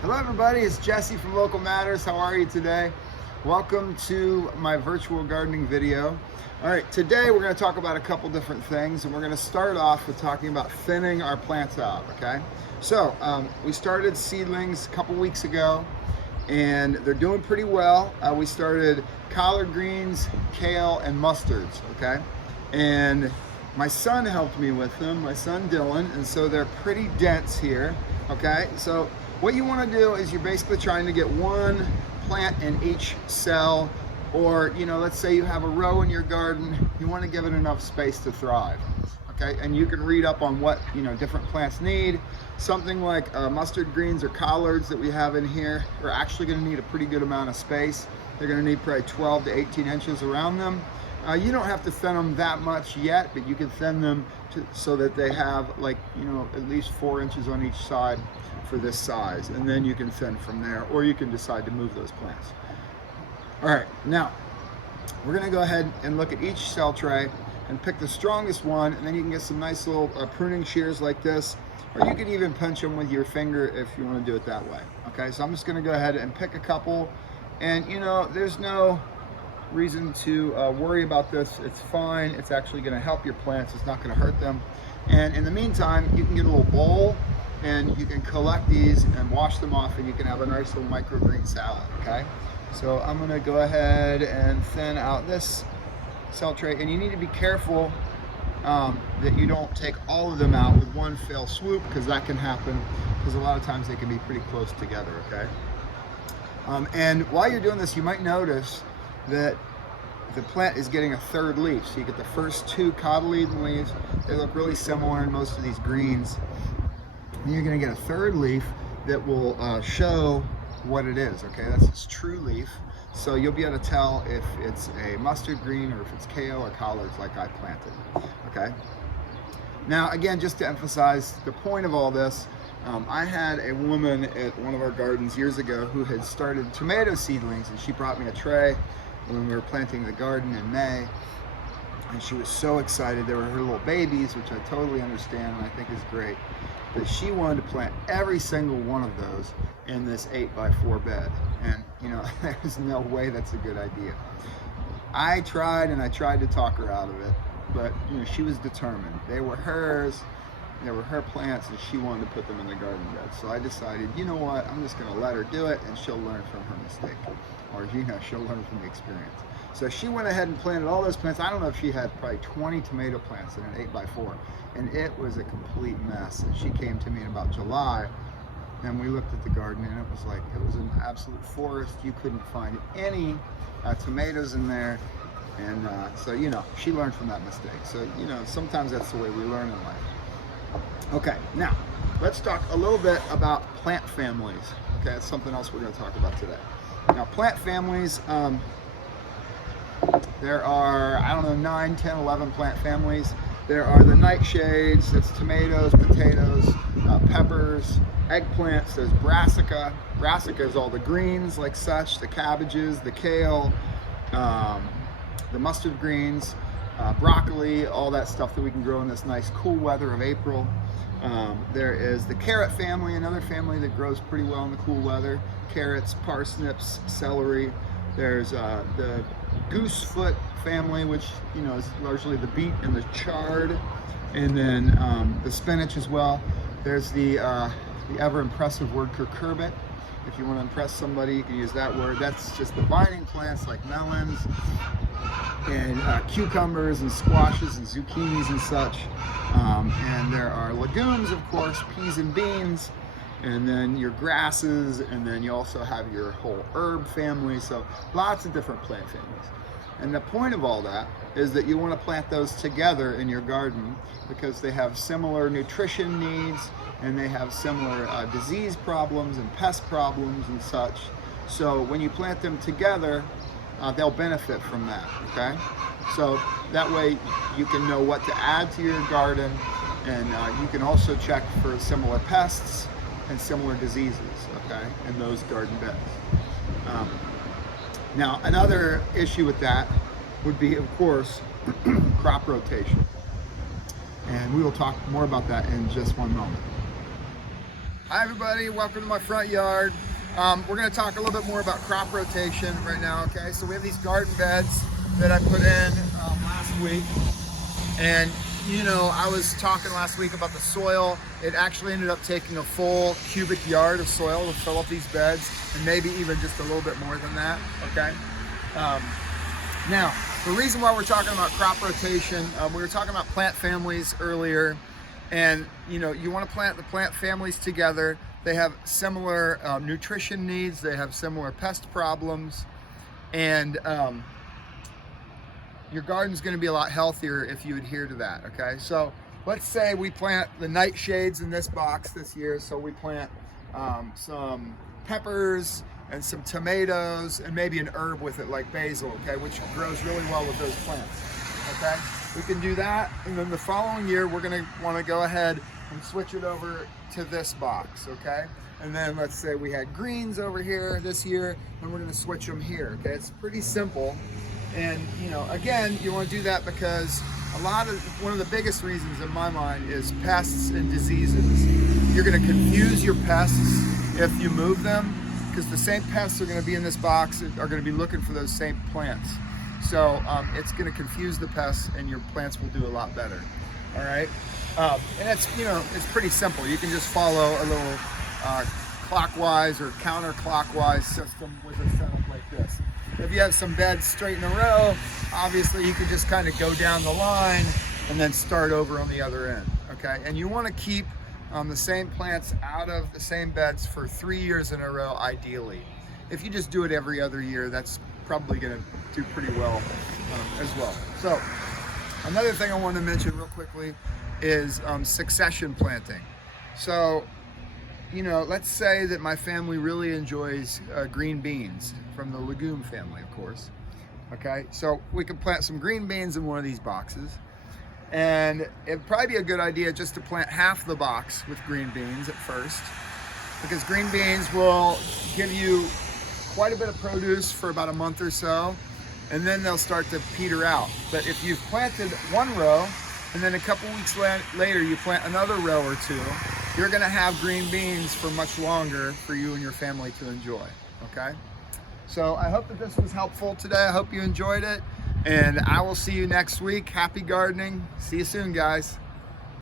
Hello everybody, it's Jesse from Local Matters. How are you today? Welcome to my virtual gardening video. All right, today we're going to talk about a couple different things, and we're going to start off with talking about thinning our plants out, okay? So we started seedlings a couple weeks ago, and they're doing pretty well. We started collard greens, kale, and mustards, okay? And my son helped me with them, my son Dylan, and so they're pretty dense here, okay? So what you want to do is you're basically trying to get one plant in each cell, or let's say you have a row in your garden, you want to give it enough space to thrive, okay? And you can read up on what different plants need. Something like mustard greens or collards that we have in here are actually going to need a pretty good amount of space. They're going to need probably 12 to 18 inches around them. You don't have to thin them that much yet, but you can thin them so that they have at least 4 inches on each side for this size, and then you can thin from there, or you can decide to move those plants. All right, now we're going to go ahead and look at each cell tray and pick the strongest one, and then you can get some nice little pruning shears like this, or you can even pinch them with your finger if you want to do it that way. Okay, so I'm just going to go ahead and pick a couple, and there's no reason to worry about this. It's fine. It's actually going to help your plants. It's not going to hurt them. And in the meantime, you can get a little bowl and you can collect these and wash them off, and you can have a nice little microgreen salad. Okay, so I'm going to go ahead and thin out this cell tray, and you need to be careful that you don't take all of them out with one fell swoop, because that can happen, because a lot of times they can be pretty close together. Okay, and while you're doing this, you might notice that the plant is getting a third leaf. So you get the first two cotyledon leaves. They look really similar in most of these greens. And you're going to get a third leaf that will show what it is. Okay, that's its true leaf. So you'll be able to tell if it's a mustard green or if it's kale or collards like I planted. Okay. Now again, just to emphasize the point of all this, I had a woman at one of our gardens years ago who had started tomato seedlings, and she brought me a tray when we were planting the garden in May, and she was so excited. They were her little babies, which I totally understand and I think is great, but she wanted to plant every single one of those in this 8x4 bed, and there's no way that's a good idea. I tried to talk her out of it, but she was determined. They were hers. They were her plants, and she wanted to put them in the garden bed. So I decided, you know what, I'm just going to let her do it, and she'll learn from her mistake, or she'll learn from the experience. So she went ahead and planted all those plants. I don't know if she had probably 20 tomato plants in an 8x4, and it was a complete mess. And she came to me in about July, and we looked at the garden, and it was an absolute forest. You couldn't find any tomatoes in there. And so she learned from that mistake. So sometimes that's the way we learn in life. Okay, now let's talk a little bit about plant families. Okay, that's something else we're going to talk about today. Now, plant families, there are, 9, 10, 11 plant families. There are the nightshades, that's tomatoes, potatoes, peppers, eggplants. There's brassica. Brassica is all the greens like such, the cabbages, the kale, the mustard greens, broccoli, all that stuff that we can grow in this nice cool weather of April. There is the carrot family, another family that grows pretty well in the cool weather. Carrots, parsnips, celery. There's the goosefoot family, which is largely the beet and the chard, and then the spinach as well. There's the ever impressive word cucurbit. If you want to impress somebody, you can use that word. That's just the vining plants like melons and cucumbers and squashes and zucchinis and such. And there are legumes, of course, peas and beans, and then your grasses, and then you also have your whole herb family. So lots of different plant families. And the point of all that is that you want to plant those together in your garden, because they have similar nutrition needs, and they have similar disease problems and pest problems and such. So when you plant them together, they'll benefit from that. Okay, so that way you can know what to add to your garden, and you can also check for similar pests and similar diseases, okay, in those garden beds. Now, another issue with that would be, of course, crop rotation. And we will talk more about that in just one moment. Hi everybody, welcome to my front yard. We're going to talk a little bit more about crop rotation right now, okay? So we have these garden beds that I put in last week. And you know, I was talking last week about the soil. It actually ended up taking a full cubic yard of soil to fill up these beds, and maybe even just a little bit more than that, okay? Now, the reason why we're talking about crop rotation, we were talking about plant families earlier, and you know, you want to plant the plant families together. They have similar nutrition needs, they have similar pest problems, and your garden's going to be a lot healthier if you adhere to that, okay? So let's say we plant the nightshades in this box this year, so we plant some peppers and some tomatoes and maybe an herb with it like basil, okay, which grows really well with those plants, okay? We can do that, and then the following year we're going to want to go ahead and switch it over to this box, okay? And then let's say we had greens over here this year, and we're going to switch them here, okay? It's pretty simple. And you know, again, you want to do that because one of the biggest reasons in my mind is pests and diseases. You're going to confuse your pests if you move them, because the same pests are going to be in this box are going to be looking for those same plants. So it's going to confuse the pests, and your plants will do a lot better. All right, and it's, you know, it's pretty simple. You can just follow a little clockwise or counterclockwise system with a setup like this. If you have some beds straight in a row, obviously you can just kind of go down the line and then start over on the other end, okay? And you want to keep the same plants out of the same beds for 3 years in a row, ideally. If you just do it every other year, that's probably going to do pretty well as well. So another thing I want to mention real quickly is succession planting. So, you know, let's say that my family really enjoys green beans from the legume family, of course. Okay, so we could plant some green beans in one of these boxes, and it'd probably be a good idea just to plant half the box with green beans at first, because green beans will give you quite a bit of produce for about a month or so, and then they'll start to peter out. But if you've planted one row, and then a couple weeks later you plant another row or two, you're gonna have green beans for much longer for you and your family to enjoy, okay? So I hope that this was helpful today. I hope you enjoyed it, and I will see you next week. Happy gardening. See you soon, guys.